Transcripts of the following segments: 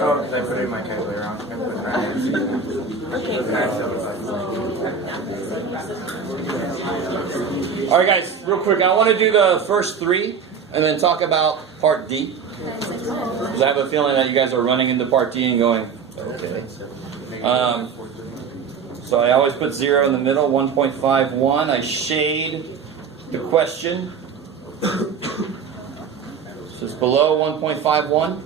Oh, did I put it in my calculator wrong? I put 9. All right, guys, real quick. I want to do the first three and then talk about part D. Because I have a feeling that you guys are running into part D and going, okay. So I always put 0 in the middle, 1.51. I shade the question. So it's below 1.51.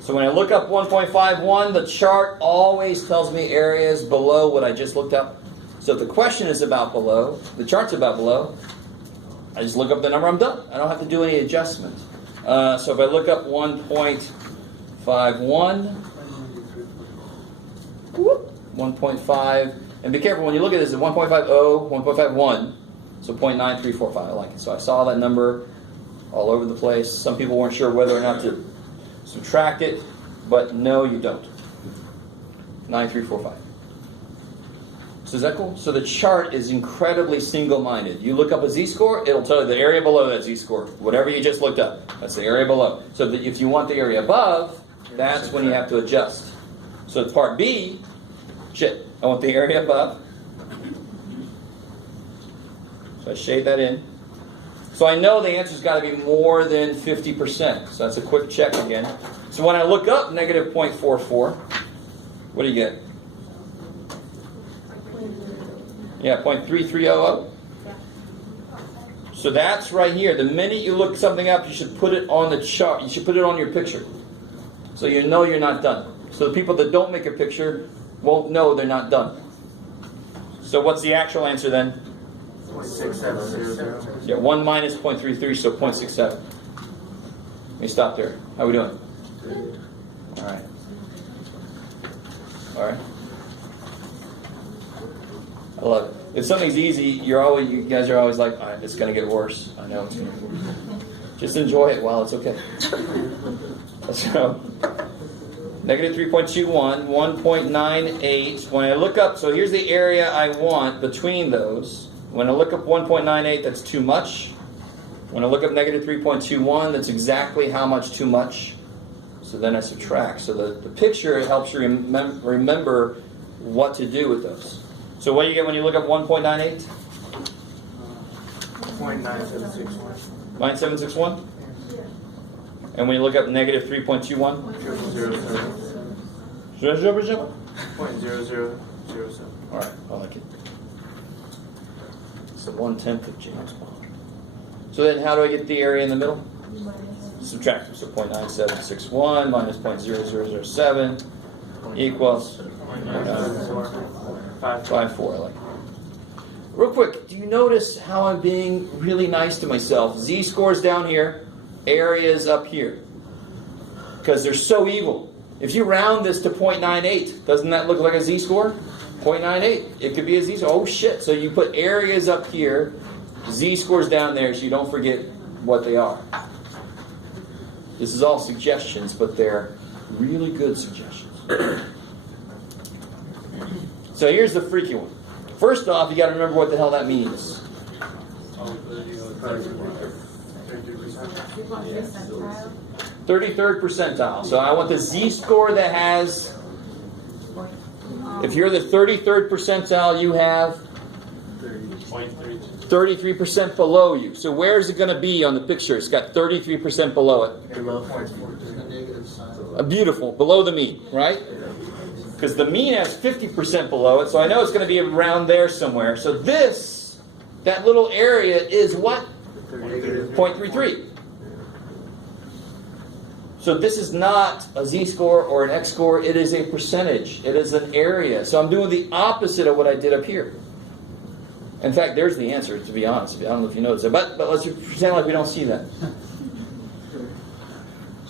So when I look up 1.51, the chart always tells me areas below what I just looked up. So if the question is about below, the chart's about below, I just look up the number, I'm done. I don't have to do any adjustment. So if I look up 1.51, 1.5, and be careful when you look at this, it's 1.50, 1.51, so 0.9345, I like it. So I saw that number all over the place. Some people weren't sure whether or not to subtract it, but no, you don't. 9345. So is that cool? So the chart is incredibly single-minded. You look up a z-score, it'll tell you the area below that z-score. Whatever you just looked up, that's the area below. So that if you want the area above, that's when you have to adjust. So part B, shit, I want the area above. So I shade that in. So I know the answer's got to be more than 50%. So that's a quick check again. So when I look up negative 0.44, what do you get? Yeah, 0.3300. So that's right here. The minute you look something up, you should put it on the chart. You should put it on your picture. So you know you're not done. So the people that don't make a picture won't know they're not done. So what's the actual answer then? 0.6700. Yeah, 1 minus 0.33, so 0.67. Let me stop there. How are we doing? All right. All right. I love it. If something's easy, you guys are always like, all right, it's going to get worse. I know it's going to get worse. Just enjoy it while it's okay. So, negative 3.21, 1.98. When I look up, so here's the area I want between those. When I look up 1.98, that's too much. When I look up negative 3.21, that's exactly how much too much. So then I subtract. So the picture helps you remember what to do with those. So what do you get when you look up 1.98? 0.9761. 9761? And when you look up negative 3.21? 0.0007. All right, I like it. So 1/10 of James Bond. So then how do I get the area in the middle? Subtract. So 0.9761 minus 0.0007 equals 0.54. I like it. Real quick, do you notice how I'm being really nice to myself? Z-scores down here, areas up here. Because they're so evil. If you round this to 0.98, doesn't that look like a z-score? 0.98. It could be a z-score. Oh shit. So you put areas up here, z-scores down there so you don't forget what they are. This is all suggestions, but they're really good suggestions. So here's the freaky one. First off, you got to remember what the hell that means. 33rd percentile. So I want the z-score that has, if you're the 33rd percentile, you have 33% below you. So where is it going to be on the picture? It's got 33% below it. Beautiful. Below the mean, right? Because the mean has 50% below it, so I know it's going to be around there somewhere. So this, that little area is what? 0.33. So this is not a z-score or an x-score. It is a percentage. It is an area. So I'm doing the opposite of what I did up here. In fact, there's the answer, to be honest. I don't know if you noticed it. But let's pretend like we don't see that.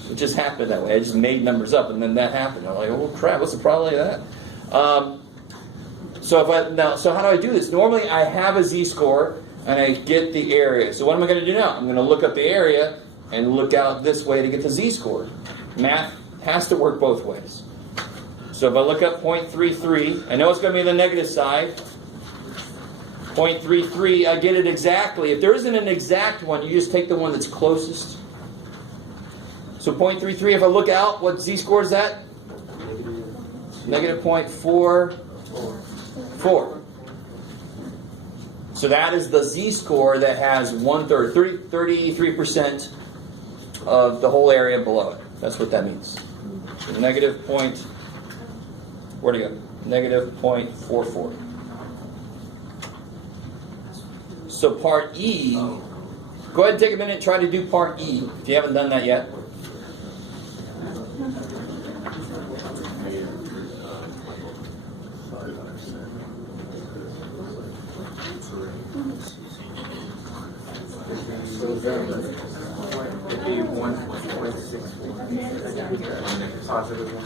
It just happened that way. I just made numbers up, and then that happened. I'm like, oh crap, what's the probability of that? So how do I do this? Normally, I have a z-score, and I get the area. So what am I going to do now? I'm going to look up the area and look out this way to get the z-score. Math has to work both ways. So if I look up 0.33, I know it's going to be the negative side. 0.33, I get it exactly. If there isn't an exact one, you just take the one that's closest. So 0.33, if I look out, what z-score is that? Negative 0.44. So that is the z-score that has 33% of the whole area below it. That's what that means. So negative point, where'd it go? Negative 0.44. So part E, go ahead and take a minute and try to do part E, if you haven't done that yet. So then, it'd be 1.64. Positive one.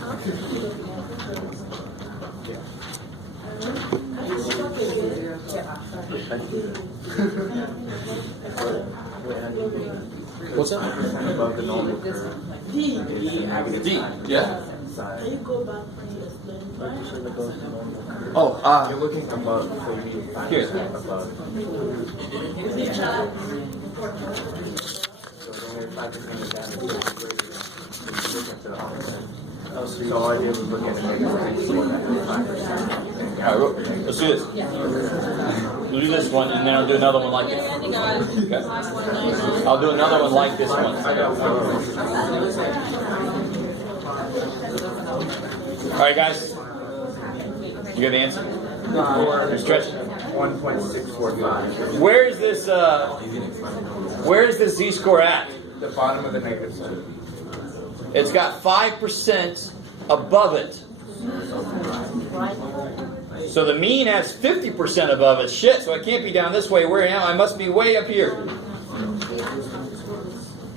What's that? Above the normal curve. D, yeah. Oh, You're looking above 35% here. above. So only 5% of that is looking to the opposite. So all I did was look at the negative 5%. Alright, let's do this. We'll do this one, and then I'll do another one like it. Okay. I'll do another one like this one. I got one. Alright, guys. You got the answer? You're stretching. 1.645. Where is this z-score at? The bottom of the negative side. It's got 5% above it. So the mean has 50% above it. Shit, so I can't be down this way. Where am I? I must be way up here. Do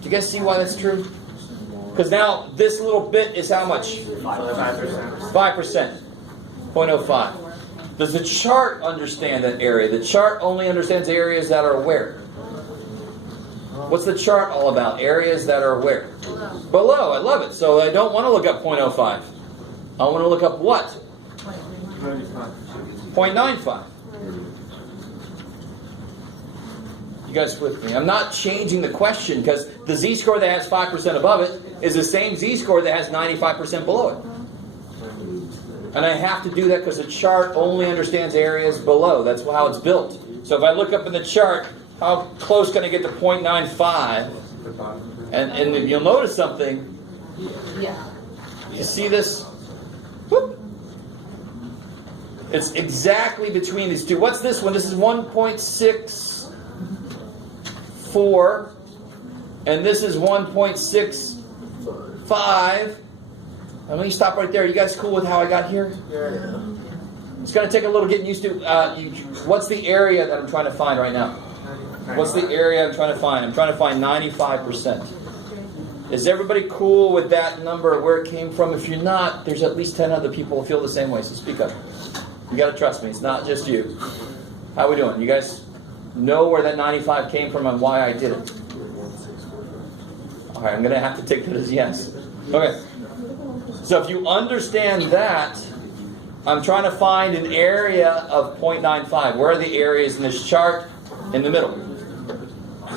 you guys see why that's true? Because now this little bit is how much? 5%. 5%. 0.05. Does the chart understand that area? The chart only understands areas that are where? What's the chart all about? Areas that are where? Below. I love it. So I don't want to look up 0.05. I want to look up what? 0.95. You guys with me? I'm not changing the question because the z-score that has 5% above it is the same z-score that has 95% below it. And I have to do that because the chart only understands areas below. That's how it's built. So if I look up in the chart, how close can I get to 0.95? And you'll notice something. You see this? Whoop. It's exactly between these two. What's this one? This is 1.64. And this is 1.65. Let me stop right there. You guys cool with how I got here? Yeah. It's going to take a little getting used to. What's the area that I'm trying to find right now? What's the area I'm trying to find? I'm trying to find 95%. Is everybody cool with that number, where it came from? If you're not, there's at least 10 other people who feel the same way, so speak up. You got to trust me. It's not just you. How we doing? You guys know where that 95 came from and why I did it? All right, I'm going to have to take that as yes. Okay. So if you understand that, I'm trying to find an area of 0.95. Where are the areas in this chart? In the middle.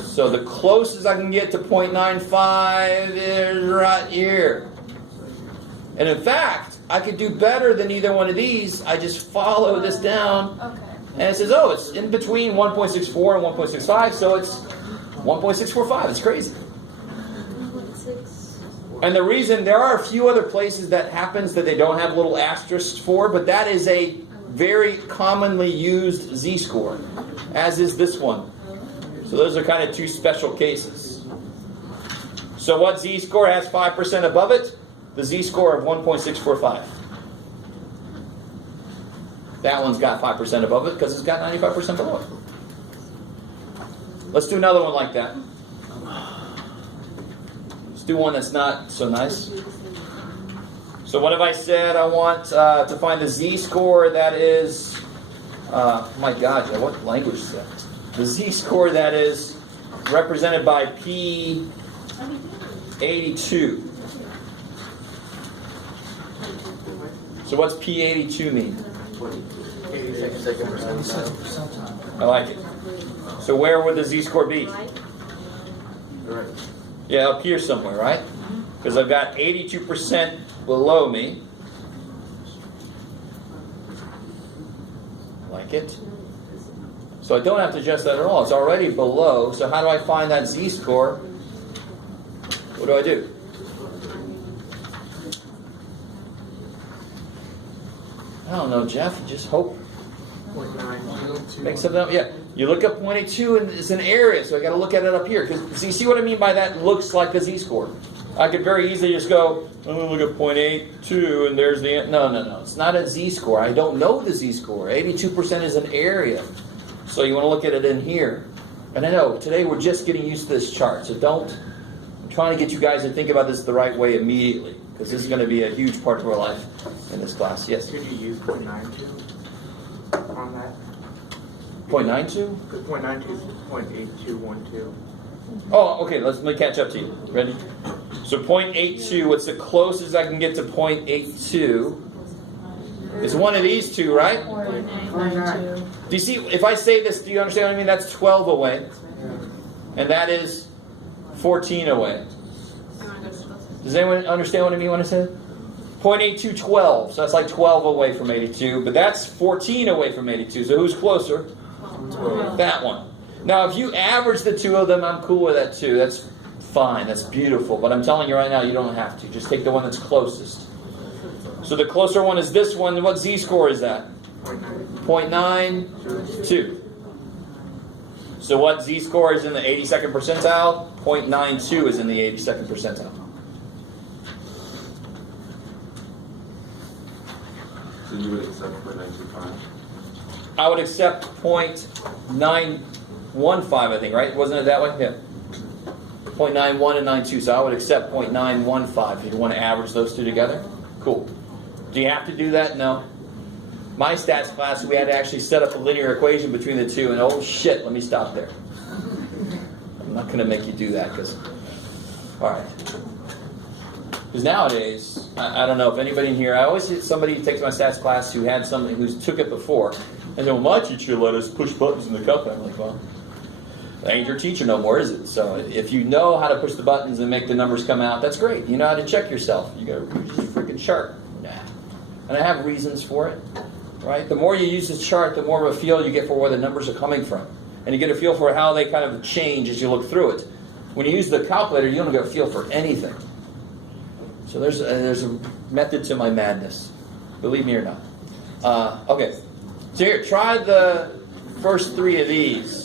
So the closest I can get to 0.95 is right here. And in fact, I could do better than either one of these. I just follow this down. And it says, oh, it's in between 1.64 and 1.65, so it's 1.645. It's crazy. And the reason, there are a few other places that happens that they don't have little asterisks for, but that is a very commonly used z-score, as is this one. So those are kind of two special cases. So what z-score has 5% above it? The z-score of 1.645. That one's got 5% above it because it's got 95% below it. Let's do another one like that. Let's do one that's not so nice. So what have I said? I want to find the z-score that is, my God, what language is that? The z-score that is represented by P82. So what's P82 mean? 82nd percentile. I like it. So where would the z-score be? Right. Yeah, up here somewhere, right? Because I've got 82% below me. Like it. So I don't have to adjust that at all. It's already below. So how do I find that z-score? What do I do? I don't know, Jeff. Just hope. 0.9. Make something up. Yeah. You look up 0.82 and it's an area, so I got to look at it up here. Because you see what I mean by that looks like a z-score. I could very easily just go, I'm going to look at 0.82 and there's the... No. It's not a z-score. I don't know the z-score. 82% is an area. So you want to look at it in here. And I know, today we're just getting used to this chart. So I'm trying to get you guys to think about this the right way immediately. Because this is going to be a huge part of our life in this class. Yes? Could you use 0.92 on that? 0.92? Because 0.92 is 0.8212. Oh, okay, let me catch up to you. Ready? So 0.82, what's the closest I can get to 0.82? It's one of these two, right? 4992. Do you see, if I say this, do you understand what I mean? That's 12 away. And that is 14 away. Does anyone understand what I mean when I say it? 0.82, 12. So that's like 12 away from 82. But that's 14 away from 82. So who's closer? 12. That one. Now, if you average the two of them, I'm cool with that too. That's fine. That's beautiful. But I'm telling you right now, you don't have to. Just take the one that's closest. So the closer one is this one. What z-score is that? 0.92. So what z-score is in the 82nd percentile? 0.92 is in the 82nd percentile. So you would accept 0.925? I would accept 0.915, I think, right? Wasn't it that way? Yeah. 0.91 and 92. So I would accept 0.915 if you want to average those two together. Cool. Do you have to do that? No. My stats class, we had to actually set up a linear equation between the two, and oh shit, let me stop there. I'm not going to make you do that because, all right. Because nowadays, I don't know if anybody in here, I always see somebody who takes my stats class who had something, who took it before, and then, well, my teacher let us push buttons in the cup. I'm like, well, that ain't your teacher no more, is it? So if you know how to push the buttons and make the numbers come out, that's great. You know how to check yourself. You got to use your freaking chart. Nah. And I have reasons for it, right? The more you use the chart, the more of a feel you get for where the numbers are coming from. And you get a feel for how they kind of change as you look through it. When you use the calculator, you don't get a feel for anything. So there's a method to my madness. Believe me or not. Okay. So here, try the first three of these.